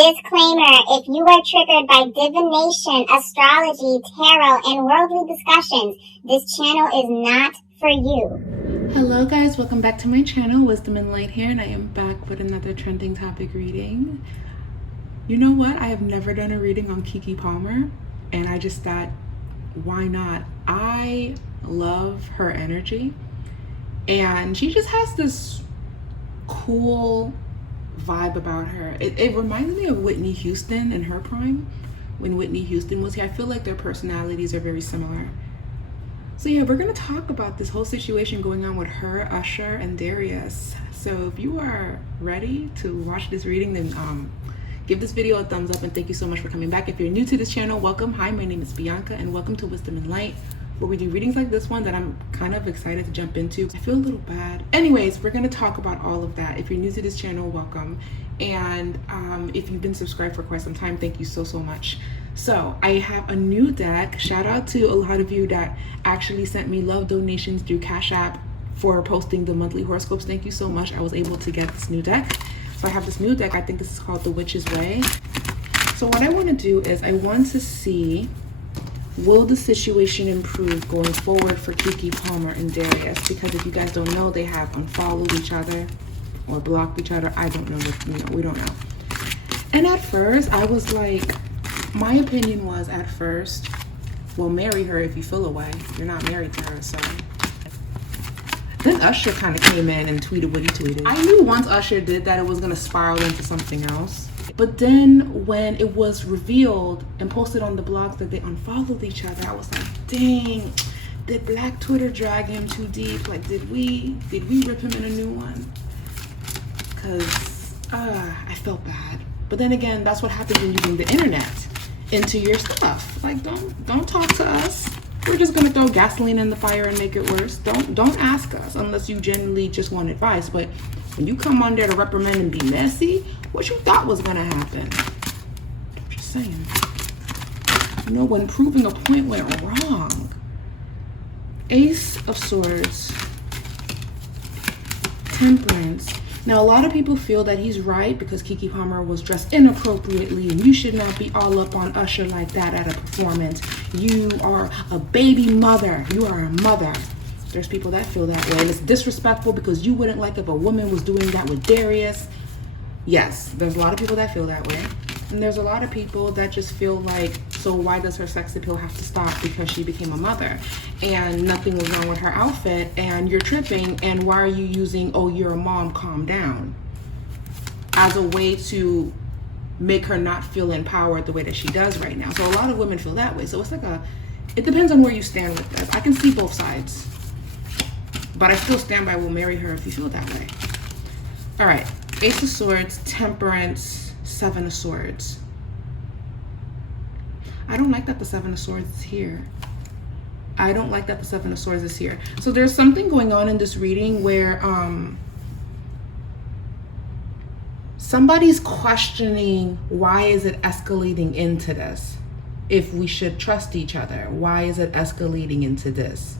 Disclaimer, if you are triggered by divination, astrology, tarot, and worldly discussions, this channel is not for you. Hello guys, welcome back to my channel, Wisdom and Light here, and I am back with another trending topic reading. You know what? I have never done a reading on Keke Palmer, and I just thought, why not? I love her energy, and she just has this cool vibe about her. It reminds me of Whitney Houston in her prime, when Whitney Houston was here. I feel like their personalities are very similar. So yeah, we're gonna talk about this whole situation going on with her, Usher, and Darius. So if you are ready to watch this reading, then give this video a thumbs up, and thank you so much for coming back. If you're new to this channel, welcome. Hi, my name is Bianca, and welcome to Wisdom and Light, where we do readings like this one that I'm kind of excited to jump into. I feel a little bad. Anyways, we're gonna talk about all of that. If you're new to this channel, welcome. And if you've been subscribed for quite some time, thank you so much. So I have a new deck. Shout out to a lot of you that actually sent me love donations through Cash App for posting the monthly horoscopes. Thank you so much. I was able to get this new deck. So I have this new deck. I think this is called The Witch's Way. So what I want to do is I want to see, will the situation improve going forward for Keke Palmer and Darius? Because if you guys don't know, they have unfollowed each other or blocked each other. I don't know. We don't know. And at first, I was like, my opinion was at first, well, marry her if you feel away. You're not married to her, so. Then Usher kind of came in and tweeted what he tweeted. I knew once Usher did that, it was going to spiral into something else. But then when it was revealed and posted on the blogs that they unfollowed each other, I was like, dang, did Black Twitter drag him too deep? Like, did we rip him in a new one? Because I felt bad. But then again, that's what happens when you bring the internet into your stuff. Like, don't talk to us. We're just gonna throw gasoline in the fire and make it worse. Don't ask us unless you genuinely just want advice. But when you come on there to reprimand and be messy, what you thought was gonna happen? I'm just saying. You know, when proving a point went wrong. Ace of Swords, Temperance. Now, a lot of people feel that he's right because Keke Palmer was dressed inappropriately, and you should not be all up on Usher like that at a performance. You are a baby mother. You are a mother. There's people that feel that way, and it's disrespectful because you wouldn't like if a woman was doing that with Darius. Yes, there's a lot of people that feel that way. And there's a lot of people that just feel like, so why does her sex appeal have to stop because she became a mother? And nothing was wrong with her outfit, and you're tripping, and why are you using, oh, you're a mom, calm down, as a way to make her not feel empowered the way that she does right now? So a lot of women feel that way. So it's like it depends on where you stand with this. I can see both sides, but I still stand by will marry her if you feel that way. All right, Ace of Swords, Temperance, Seven of Swords. I don't like that the Seven of Swords is here. I don't like that the Seven of Swords is here. So there's something going on in this reading where somebody's questioning, why is it escalating into this? If we should trust each other, why is it escalating into this?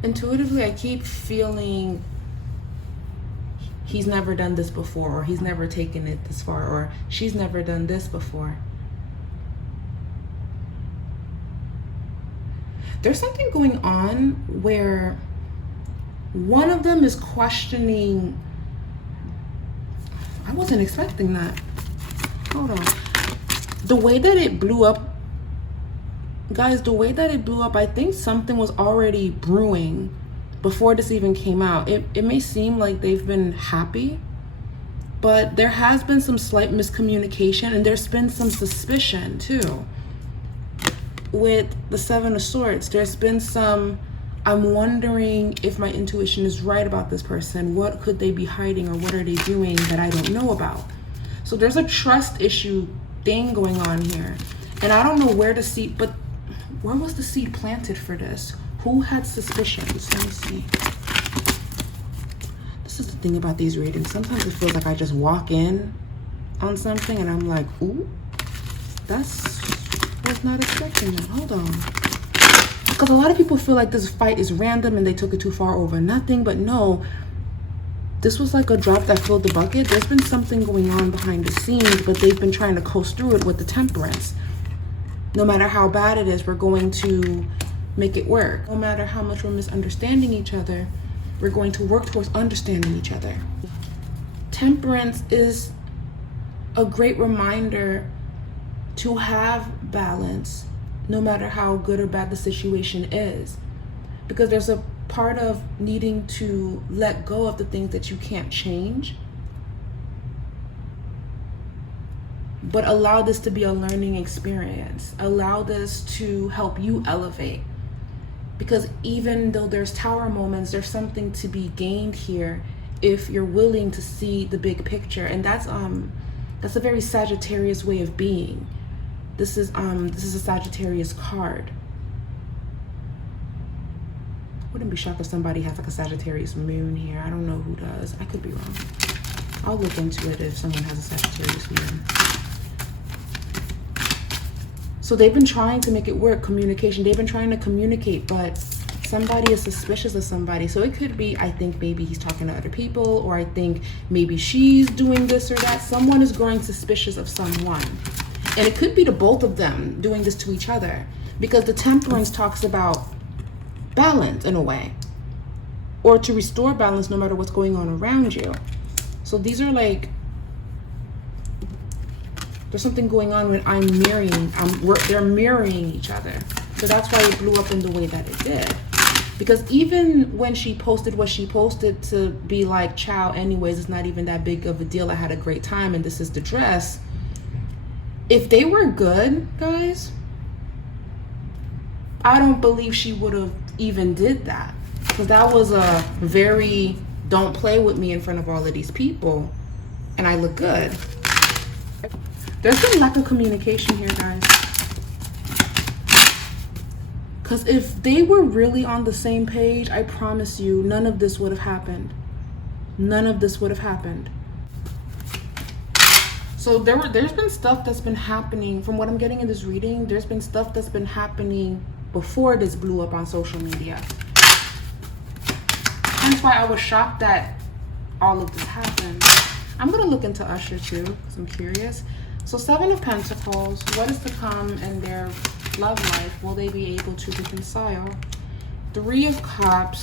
Intuitively, I keep feeling he's never done this before, or he's never taken it this far, or she's never done this before. There's something going on where one of them is questioning. I wasn't expecting that. Hold on. The way that it blew up, guys, the way that it blew up, I think something was already brewing before this even came out. It may seem like they've been happy, but there has been some slight miscommunication, and there's been some suspicion too. With the Seven of Swords, there's been some, I'm wondering if my intuition is right about this person. What could they be hiding, or what are they doing that I don't know about? So there's a trust issue thing going on here. And I don't know where the seed, but where was the seed planted for this? Who had suspicions? Let me see. This is the thing about these readings. Sometimes it feels like I just walk in on something and I'm like, ooh, was not expecting that. Hold on. Because a lot of people feel like this fight is random and they took it too far over nothing, but no, this was like a drop that filled the bucket. There's been something going on behind the scenes, but they've been trying to coast through it with the temperance. No matter how bad it is, we're going to make it work. No matter how much we're misunderstanding each other, we're going to work towards understanding each other. Temperance is a great reminder to have balance, no matter how good or bad the situation is. Because there's a part of needing to let go of the things that you can't change, but allow this to be a learning experience. Allow this to help you elevate. Because even though there's tower moments, there's something to be gained here if you're willing to see the big picture. And that's a very Sagittarius way of being. This is a Sagittarius card. Wouldn't be shocked if somebody has like a Sagittarius moon here. I don't know who does. I could be wrong. I'll look into it if someone has a Sagittarius moon. So they've been trying to make it work, communication. They've been trying to communicate, but somebody is suspicious of somebody. So it could be, I think maybe he's talking to other people, or I think maybe she's doing this or that. Someone is growing suspicious of someone. And it could be the both of them doing this to each other, because the temperance talks about balance in a way, or to restore balance no matter what's going on around you. So these are like, there's something going on when they're mirroring each other. So that's why it blew up in the way that it did. Because even when she posted what she posted to be like, ciao, anyways, it's not even that big of a deal. I had a great time and this is the dress. If they were good, guys, I don't believe she would have even did that. Because that was a very, don't play with me in front of all of these people and I look good. There's been lack of communication here, guys. Because if they were really on the same page, I promise you, none of this would have happened. None of this would have happened. So there's been stuff that's been happening, from what I'm getting in this reading, there's been stuff that's been happening before this blew up on social media. That's why I was shocked that all of this happened. I'm going to look into Usher too, because I'm curious. So 7 of Pentacles, what is to come in their love life? Will they be able to reconcile? 3 of Cups.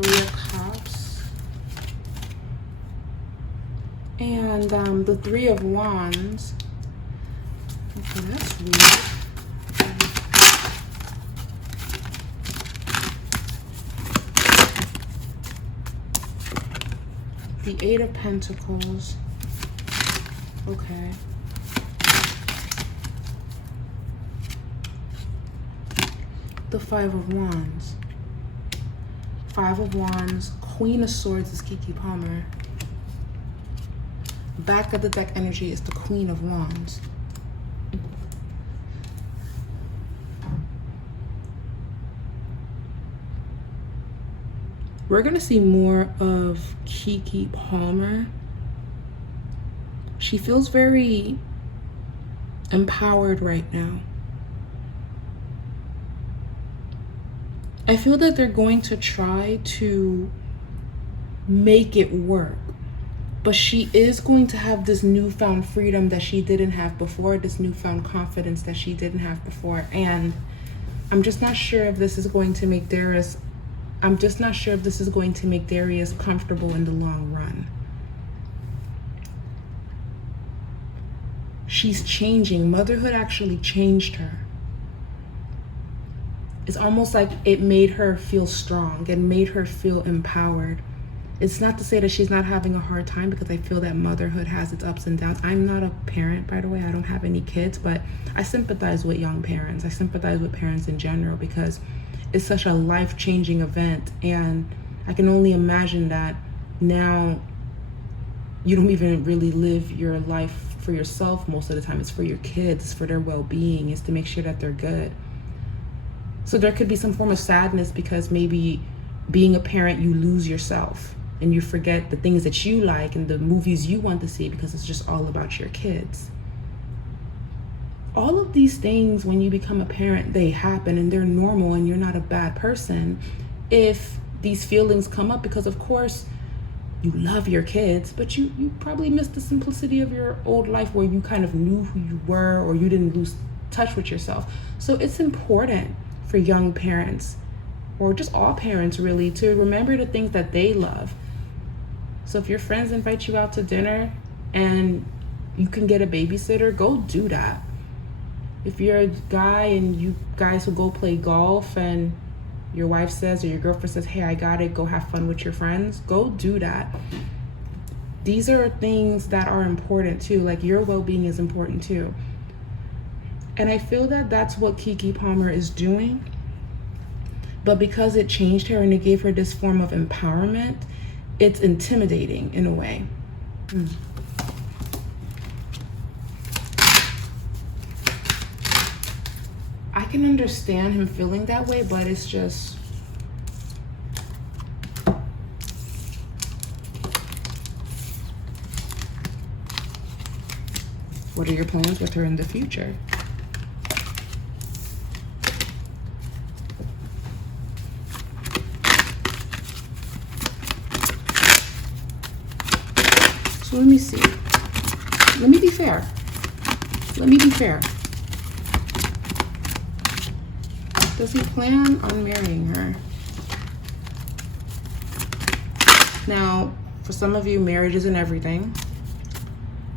3 of Cups. And the 3 of Wands. Okay, that's weird. The 8 of Pentacles. Okay. The 5 of Wands. 5 of Wands. Queen of Swords is Keke Palmer. Back of the deck energy is the Queen of Wands. We're going to see more of Keke Palmer. She feels very empowered right now. I feel that they're going to try to make it work, but she is going to have this newfound freedom that she didn't have before, this newfound confidence that she didn't have before. And I'm just not sure if this is going to make Darius comfortable in the long run. She's changing. Motherhood actually changed her. It's almost like it made her feel strong and made her feel empowered. It's not to say that she's not having a hard time, because I feel that motherhood has its ups and downs. I'm not a parent, by the way. I don't have any kids, but I sympathize with young parents. I sympathize with parents in general, because it's such a life-changing event. And I can only imagine that now you don't even really live your life for yourself most of the time. It's for your kids, for their well-being. It's to make sure that they're good. So there could be some form of sadness, because maybe being a parent, you lose yourself and you forget the things that you like and the movies you want to see, because it's just all about your kids. all of these things, when you become a parent, they happen and they're normal, and you're not a bad person if these feelings come up, because of course you love your kids, but you probably missed the simplicity of your old life where you kind of knew who you were, or you didn't lose touch with yourself. So it's important for young parents, or just all parents really, to remember the things that they love. So if your friends invite you out to dinner and you can get a babysitter, go do that. If you're a guy and you guys will go play golf and your wife says, or your girlfriend says, hey, I got it, go have fun with your friends, go do that. These are things that are important too. Like, your well-being is important too. And I feel that that's what Keke Palmer is doing. But because it changed her and it gave her this form of empowerment, it's intimidating in a way. I can understand him feeling that way, but it's just, what are your plans with her in the future? So let me see. Let me be fair. Does he plan on marrying her? Now, for some of you, marriage isn't everything.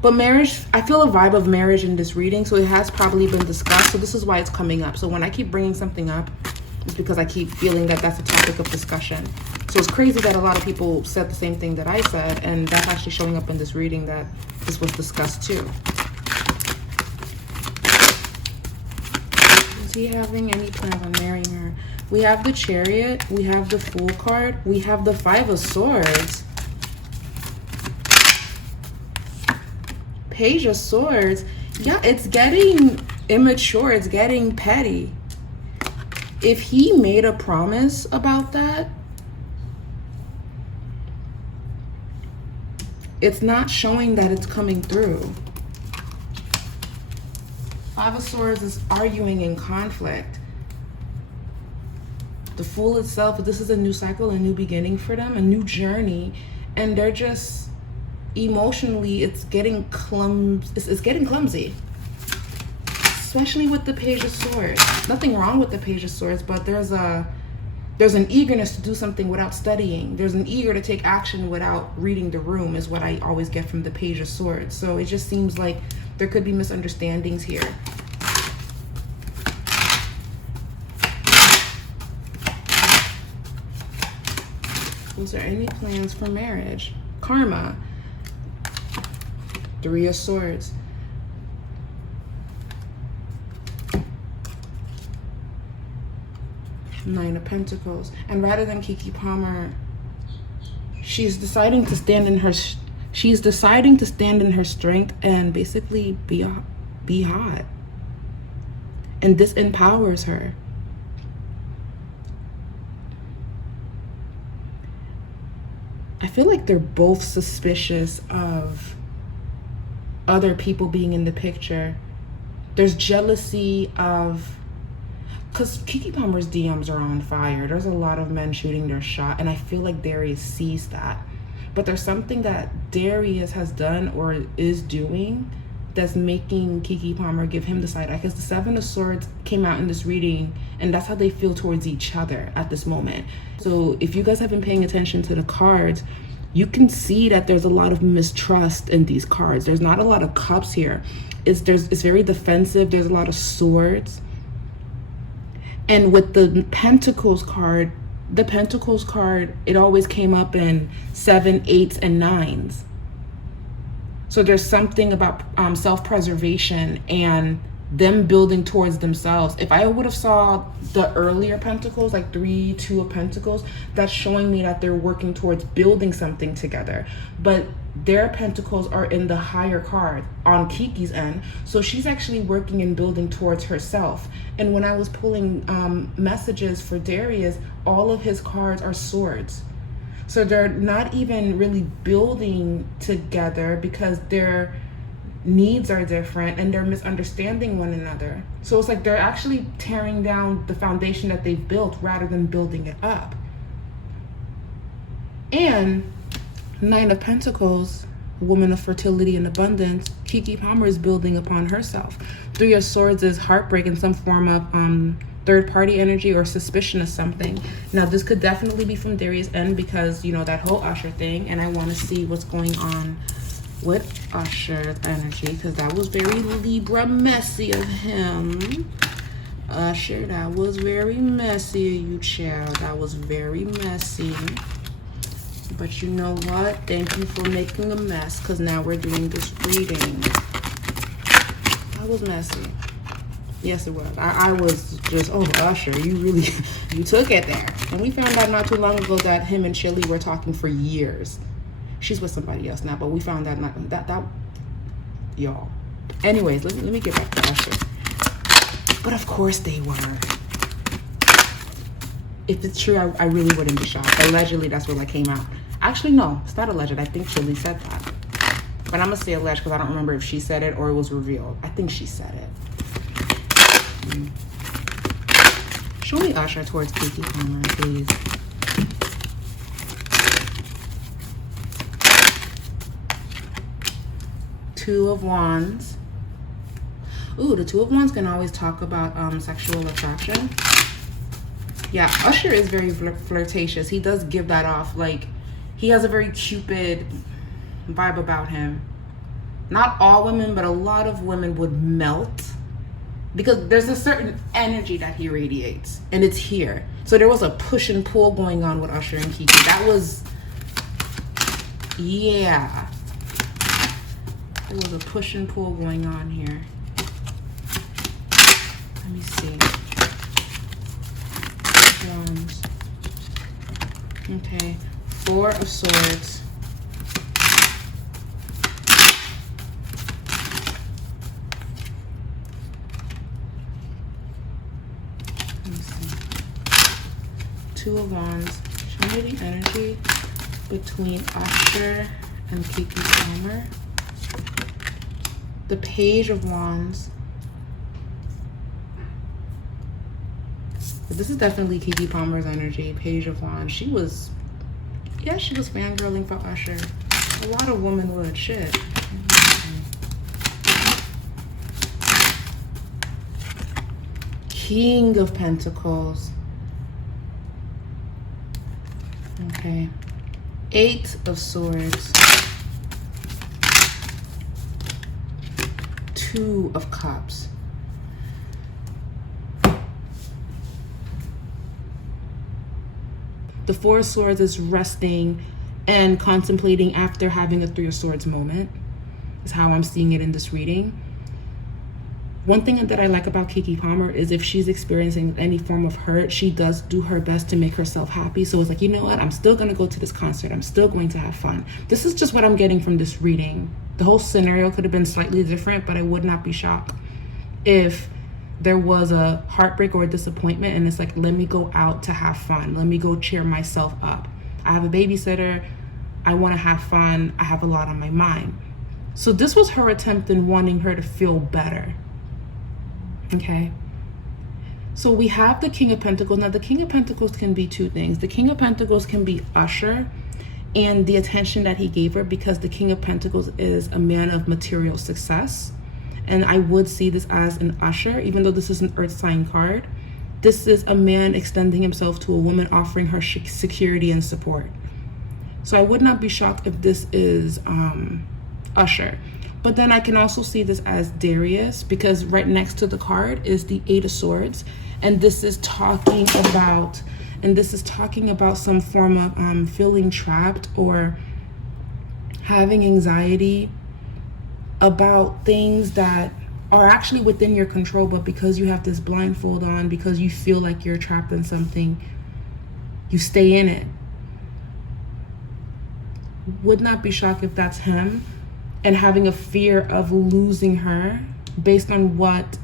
But marriage, I feel a vibe of marriage in this reading, so it has probably been discussed. So this is why it's coming up. So when I keep bringing something up, it's because I keep feeling that that's a topic of discussion. So it's crazy that a lot of people said the same thing that I said, and that's actually showing up in this reading, that this was discussed too. Is he having any plans on marrying her? We have the Chariot, we have the Fool card, we have the Five of Swords, Page of Swords. Yeah, it's getting immature, it's getting petty. If he made a promise about that, it's not showing that it's coming through. Five of Swords is arguing in conflict. The Fool itself, this is a new cycle, a new beginning for them, a new journey, and they're just emotionally, it's getting clumsy. Especially with the Page of Swords. Nothing wrong with the Page of Swords, but there's an eagerness to do something without studying. There's an eager to take action without reading the room, is what I always get from the Page of Swords. So it just seems like there could be misunderstandings here. Is there any plans for marriage? Karma. Three of Swords. Nine of Pentacles. And rather than Keke Palmer, she's deciding to stand in her strength and basically be hot. And this empowers her. I feel like they're both suspicious of other people being in the picture. There's jealousy of, because Keke Palmer's DMs are on fire. There's a lot of men shooting their shot, and I feel like Darius sees that. But there's something that Darius has done or is doing that's making Keke Palmer give him the side eye, because the Seven of Swords came out in this reading, and that's how they feel towards each other at this moment. So if you guys have been paying attention to the cards, you can see that there's a lot of mistrust in these cards. There's not a lot of cups here. It's very defensive. There's a lot of swords. And with the Pentacles card, it always came up in 7, 8s, and 9s. So there's something about self-preservation and them building towards themselves. If I would have saw the earlier Pentacles, like 3, 2 of Pentacles, that's showing me that they're working towards building something together. But their Pentacles are in the higher card on Keke's end. So she's actually working and building towards herself. And when I was pulling messages for Darius, all of his cards are swords. So they're not even really building together, because they're needs are different and they're misunderstanding one another. So it's like they're actually tearing down the foundation that they've built rather than building it up. And Nine of Pentacles, woman of fertility and abundance, Keke Palmer is building upon herself. Three of Swords is heartbreak and some form of third party energy or suspicion of something. Now this could definitely be from Darius' end because, you know, that whole Usher thing, and I want to see what's going on with Usher energy because that was very Libra messy of him. Usher, that was very messy of you, child. That was very messy. But you know what? Thank you for making a mess because now we're doing this reading. That was messy. Yes, it was. I was just, oh, Usher, you really, you took it there. And we found out not too long ago that him and Chili were talking for years. She's with somebody else now, but we found out that y'all. Anyways, let me get back to Usher. But of course they were. If it's true, I really wouldn't be shocked. Allegedly, that's what came out. Actually, no, it's not alleged. I think Chili said that. But I'm going to say alleged because I don't remember if she said it or it was revealed. I think she said it. Show me Usher towards Keke Palmer, please. Two of Wands. Ooh, the Two of Wands can always talk about sexual attraction. Yeah, Usher is very flirtatious. He does give that off. Like, he has a very Cupid vibe about him. Not all women, but a lot of women would melt because there's a certain energy that he radiates, and it's here. So there was a push and pull going on with Usher and Keke. That was, yeah. There was a push and pull going on here. Let me see. Wands. Okay. Four of Swords. Let me see. Two of Wands. Show me the energy between Usher and Keke Palmer. The Page of Wands. This is definitely Keke Palmer's energy. Page of Wands. She was fangirling for Usher. A lot of women would. Shit. King of Pentacles. Okay. Eight of Swords. Two of Cups. The Four of Swords is resting and contemplating after having a Three of Swords moment, is how I'm seeing it in this reading. One thing that I like about Keke Palmer is if she's experiencing any form of hurt, she does do her best to make herself happy. So it's like, you know what? I'm still going to go to this concert. I'm still going to have fun. This is just what I'm getting from this reading. The whole scenario could have been slightly different, but I would not be shocked if there was a heartbreak or a disappointment and it's like, let me go out to have fun. Let me go cheer myself up. I have a babysitter. I want to have fun. I have a lot on my mind. So this was her attempt in wanting her to feel better. Okay. So we have the King of Pentacles. Now the King of Pentacles can be two things. The King of Pentacles can be Usher and the attention that he gave her, because the King of Pentacles is a man of material success. And I would see this as an Usher, even though this is an earth sign card. This is a man extending himself to a woman, offering her security and support. So I would not be shocked if this is Usher. But then I can also see this as Darius, because right next to the card is the Eight of Swords. And this is talking about, some form of feeling trapped or having anxiety about things that are actually within your control, but because you have this blindfold on, because you feel like you're trapped in something, you stay in it. Would not be shocked if that's him, and having a fear of losing her based on what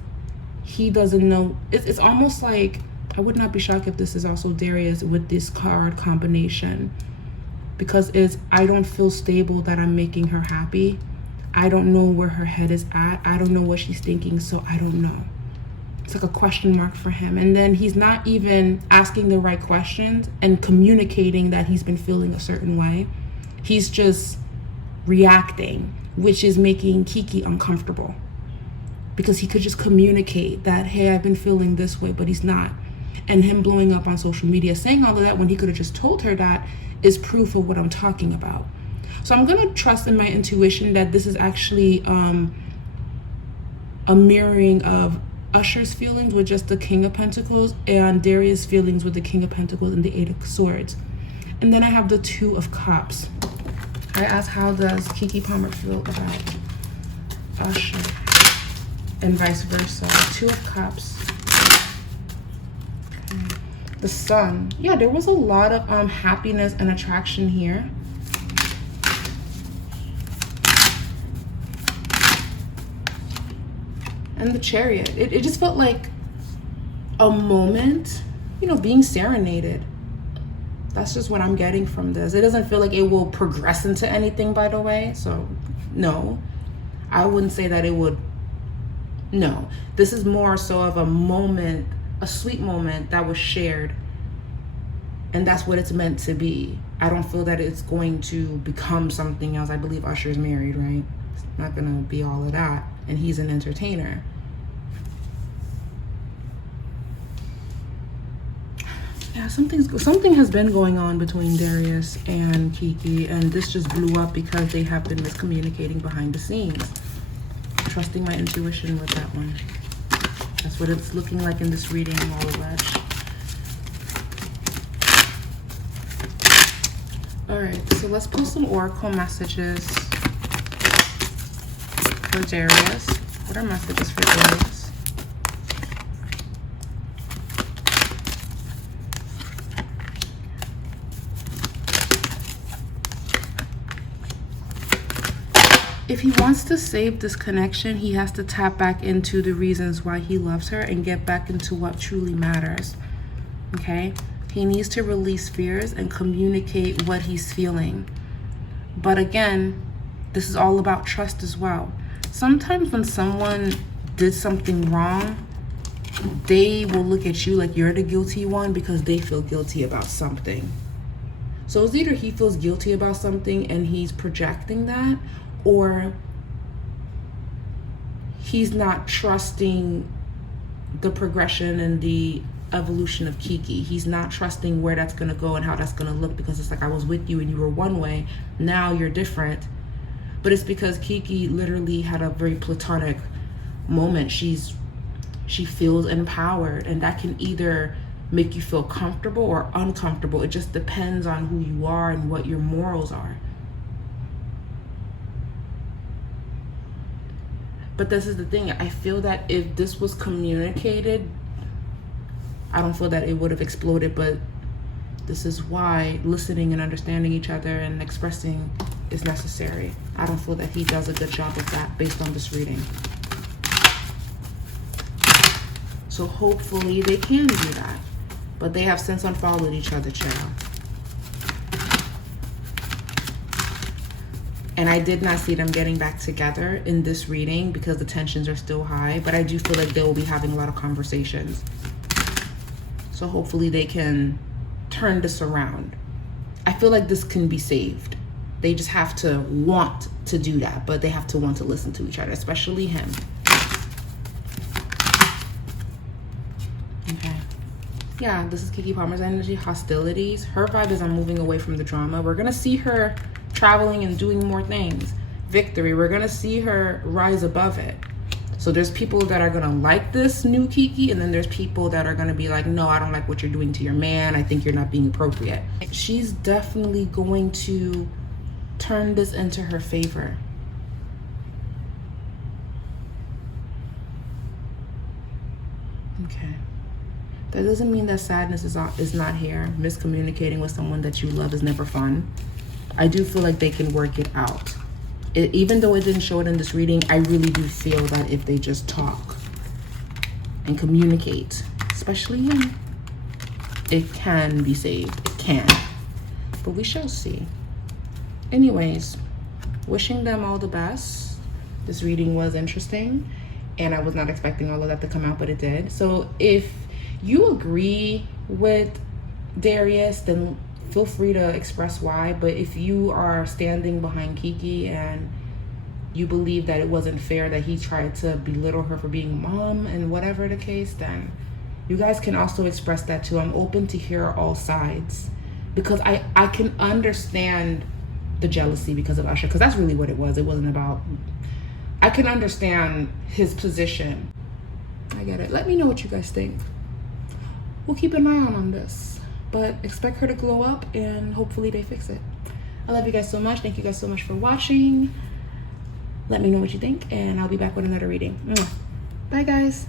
he doesn't know. It's almost like, I would not be shocked if this is also Darius with this card combination, because I don't feel stable that I'm making her happy. I don't know where her head is at. I don't know what she's thinking, so I don't know. It's like a question mark for him. And then he's not even asking the right questions and communicating that he's been feeling a certain way. He's just reacting, which is making Keke uncomfortable, because he could just communicate that, hey, I've been feeling this way, but he's not. And him blowing up on social media saying all of that when he could have just told her that is proof of what I'm talking about. So I'm going to trust in my intuition that this is actually a mirroring of Usher's feelings with just the King of Pentacles and Darius' feelings with the King of Pentacles and the Eight of Swords. And then I have the Two of Cups. I asked, how does Keke Palmer feel about Usher? And vice versa. Two of Cups. Okay. The Sun. Yeah, there was a lot of happiness and attraction here. And the Chariot. It just felt like a moment, you know, being serenaded. That's just what I'm getting from this. It doesn't feel like it will progress into anything, by the way. So, no. I wouldn't say that it would. No. This is more so of a moment, a sweet moment that was shared. And that's what it's meant to be. I don't feel that it's going to become something else. I believe Usher is married, right? It's not going to be all of that. And he's an entertainer. Yeah, something has been going on between Darius and Keke, and this just blew up because they have been miscommunicating behind the scenes. Trusting my intuition with that one. That's what it's looking like in this reading, all of that. Alright, so let's pull some oracle messages for Darius. What are messages for Darius? If he wants to save this connection, he has to tap back into the reasons why he loves her and get back into what truly matters. Okay? He needs to release fears and communicate what he's feeling. But again, this is all about trust as well. Sometimes when someone did something wrong, they will look at you like you're the guilty one because they feel guilty about something. So it's either he feels guilty about something and he's projecting that, or he's not trusting the progression and the evolution of Keke. He's not trusting where that's going to go and how that's going to look, because it's like, I was with you and you were one way, now you're different. But it's because Keke literally had a very platonic moment. She feels empowered, and that can either make you feel comfortable or uncomfortable. It just depends on who you are and what your morals are. But this is the thing. I feel that if this was communicated, I don't feel that it would have exploded, but this is why listening and understanding each other and expressing is necessary. I don't feel that he does a good job of that based on this reading. So hopefully they can do that. But they have since unfollowed each other, child. And I did not see them getting back together in this reading because the tensions are still high. But I do feel like they will be having a lot of conversations. So hopefully they can turn this around. I feel like this can be saved. They just have to want to do that. But they have to want to listen to each other, especially him. Okay. Yeah, this is Keke Palmer's energy. Hostilities. Her vibe is I'm moving away from the drama. We're going to see her traveling and doing more things. Victory. We're going to see her rise above it. So there's people that are going to like this new Keke, and then there's people that are going to be like, no, I don't like what you're doing to your man. I think you're not being appropriate. She's definitely going to turn this into her favor. Okay. That doesn't mean that sadness is not here. Miscommunicating with someone that you love is never fun. I do feel like they can work it out. Even though it didn't show it in this reading, I really do feel that if they just talk and communicate, especially him, it can be saved. It can. But we shall see. Anyways, wishing them all the best. This reading was interesting, and I was not expecting all of that to come out, but it did. So if you agree with Darius, then feel free to express why. But if you are standing behind Keke and you believe that it wasn't fair that he tried to belittle her for being a mom and whatever the case, then you guys can also express that too. I'm open to hear all sides, because I can understand the jealousy because of Usher, because that's really what it was. It wasn't about, I can understand his position. I get it. Let me know what you guys think. We'll keep an eye on this, but expect her to glow up and hopefully they fix it. I love you guys so much. Thank you guys so much for watching. Let me know what you think, and I'll be back with another reading. Bye guys.